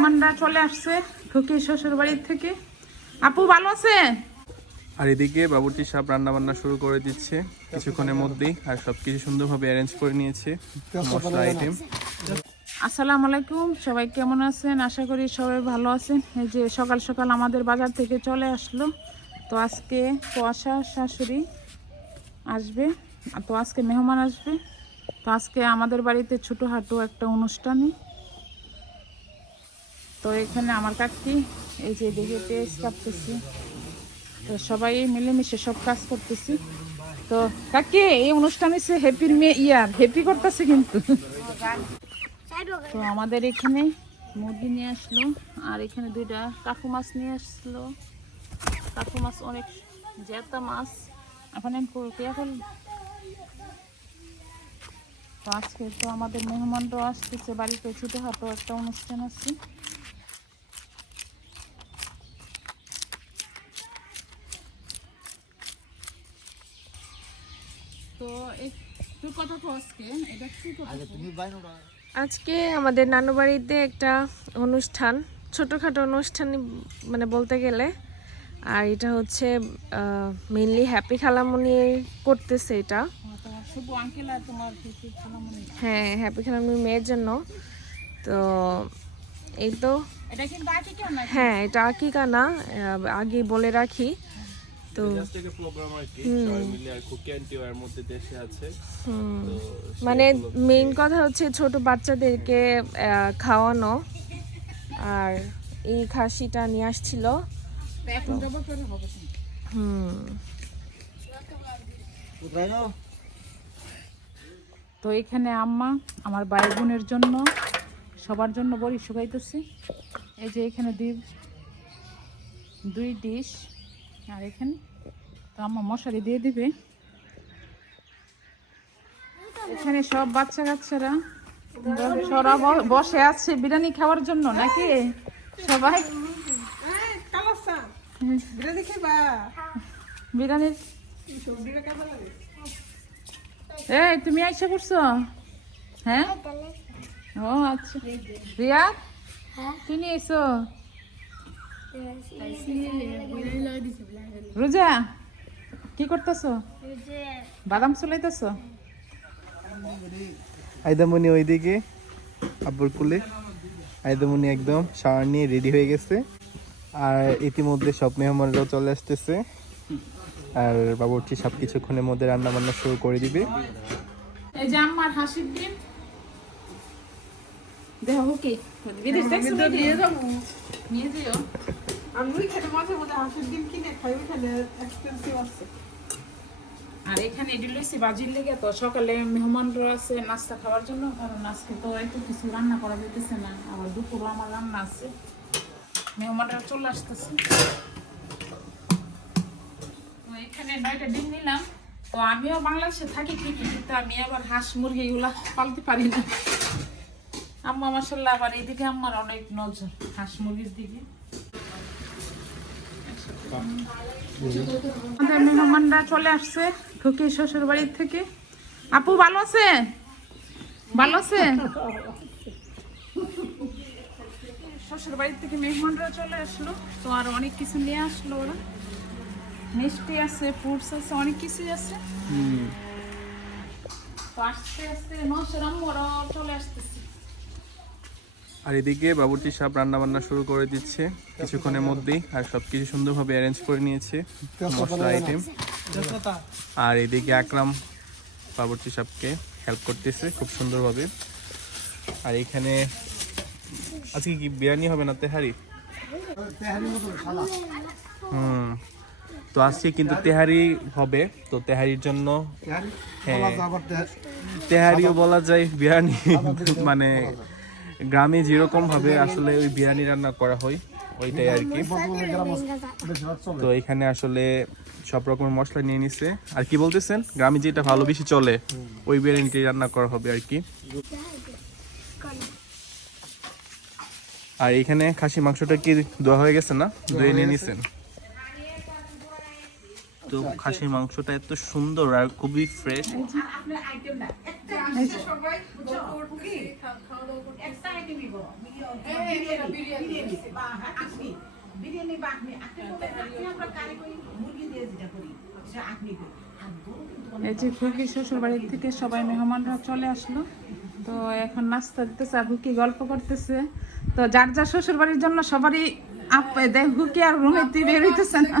মেহমানরা চলে আসছে খুকি শ্বশুর বাড়ির থেকে। আপু ভালো আছে আর এদিকে বাবুর্চি সাহেব রান্না বান্না শুরু করে দিচ্ছে। কিছুক্ষণের মধ্যেই আর সবকিছু সুন্দরভাবে অ্যারেঞ্জ করে নিয়েছে মশলা আইটেম আসসালামু আলাইকুম সবাই কেমন আছেন? আশা করি সবাই ভালো আছেন। এই যে সকাল সকাল আমাদের বাজার থেকে চলে আসলো। তো আজকে কুয়াশা শাশুড়ি আসবে। আর তো আজকে মেহমান আসবে। তো আজকে আমাদের বাড়িতে ছোটোখাটো একটা অনুষ্ঠানই। তো এখানে আমার কাকি, এই যে দেখে পেঁয়াজ কাটতেছি। তো সবাই মিলেমিশে সব কাজ করতেছি। তো কাকি, এই অনুষ্ঠানে সে হ্যাপির মেয়ে ইয়ার হ্যাপি করতেছে কিন্তু। তো আমাদের এখানে মুরগি নিয়ে আসলো, আর এখানে দুইটা কাকু মাছ নিয়ে আসলো। কাকু মাছ অনেক জেতা মাছ। এখন কেয়া তো আজকে তো আমাদের মেহমানরাও আসতেছে, বাড়িতে ছুটে ছোটোখাটো একটা অনুষ্ঠান আছে। তো এই কথা কো আজকে এটা কি আজকে আমাদের নানু বাড়িতে একটা অনুষ্ঠান ছোটোখাটো অনুষ্ঠান মানে বলতে গেলে। আর এটা হচ্ছে মেনলি হ্যাপি খালামুনি করতেছে এটা। হ্যাঁ হ্যাপি খালামুনির মেয়ের জন্য। তো এই তো। হ্যাঁ এটা আকিকা না আগে বলে রাখি। তো প্রোগ্রাম আর কি সবাই মিলে আর খুকি আন্টিও এর মধ্যে দেশে আছে। হুম, মানে মেইন কথা হচ্ছে ছোট বাচ্চাদেরকে খাওয়ানো আর এই খাসিটা নিয়ে আসছিল। তো এখন জবর করে হবে কিন্তু। হুম। তো এখানে আম্মা আমার ভাই বোনের জন্য সবার জন্য বড়ি শুকাইতেছি। এই যে এখানে দুই দুই ডিশ আর এখানে তো আম্মা মশারি দিয়ে দিবে। এখানে সব বাচ্চা কাচ্চারা সরা বসে আছে বিরিয়ানি খাওয়ার জন্য নাকি? সবাই? বিরিয়ানির এই তুমি আইসা করছ হ্যাঁ? ও আচ্ছা। রিয়া তুই নিয়ে এসো রোজা কি করতেছো? বাদাম চলাইতেছো? আইদামনি ওইদিকে আব্বুর কুলে। আইদামনি একদম শাওয়ার নিয়ে রেডি হয়ে গেছে। আর ইতিমধ্যে সব মেহমানরাও চলে আসতেছে। আর বাবুর্চি সব কিছুক্ষণের মধ্যে রান্না বান্না শুরু করে দিবে। এই যে আমার হাসির দিন। দেহ ওকে বিদেশ দেখছ নিয়ে যাব নিয়ে যেও আমি ওইখানে মাঝে মাঝে হাঁসের ডিম কিনে খাই ওইখানে এক্সপেন্সিভ আছে আর এখানে এটি লইছি বাজির লেগে তো সকালে মেহমানরা আছে নাস্তা খাওয়ার জন্য? কারণ আজকে তো কিছু রান্না করা যেতেছে না। আবার দুপুর আমার রান্না আছে। মেহমানরা চলে আসতেছে তো এখানে নয়টা ডিম নিলাম। তো আমিও বাংলাদেশে থাকি ঠিকই কিন্তু আমি আবার হাঁস মুরগি এগুলা পালতে পারি না। আম্মা মাসাল্লাহ আবার এদিকে আমার অনেক নজর। হাঁস মুরগির দিকে। আমাদের মেহমানরা চলে আসছে খুকি শ্বশুর বাড়ির থেকে। আপু ভালো আছে? ভালো আছে? শ্বশুর বাড়ির থেকে মেহমানরা চলে আসলো। তো আর অনেক কিছু নিয়ে আসলো ওরা। মিষ্টি আছে ফ্রুটস আছে অনেক কিছুই আছে। তো আস্তে আস্তে নসের আম্মুরাও চলে আসতেছে। আর এদিকে বাবুর্চি সাহেব রান্না বান্না শুরু করে দিচ্ছে কিছুক্ষণের মধ্যেই আর সবকিছু সুন্দরভাবে অ্যারেঞ্জ করে নিয়েছে মশলা আইটেম আর এদিকে আকরাম বাবুর্চি সাহেবকে হেল্প করতেছে খুব সুন্দরভাবে। আর এখানে আজকে কি বিরিয়ানি হবে না তেহারি? হুম তো আজকে কিন্তু তেহারি হবে তো তেহারির জন্য হ্যাঁ। তেহারিও বলা যায় বিরিয়ানি মানে গ্রামে যেরকম ভাবে আসলে ওই বিরিয়ানি রান্না করা হয়, ওইটাই আর কি। তো এখানে আসলে সব রকমের মশলা নিয়ে নিছে। আর কি বলতেছেন? গ্রামে যেটা ভালো বেশি চলে, ওই বিরিয়ানিটাই রান্না করা হবে আর কি। আর এখানে খাসি মাংসটা কি দেওয়া হয়ে গেছে না? ধুয়ে নিয়ে নিছেন? তো খাসির মাংসটা এত সুন্দর আর খুবই ফ্রেশ এই যে খুকি শ্বশুর বাড়ির থেকে সবাই মেহমানরা চলে আসলো। তো এখন নাস্তা দিতেছে আর হুকি গল্প করতেছে। তো যার যার শ্বশুর বাড়ির জন্য সবারই আপ দেয় হুকি আর রুমেতে বের হইতেছে না।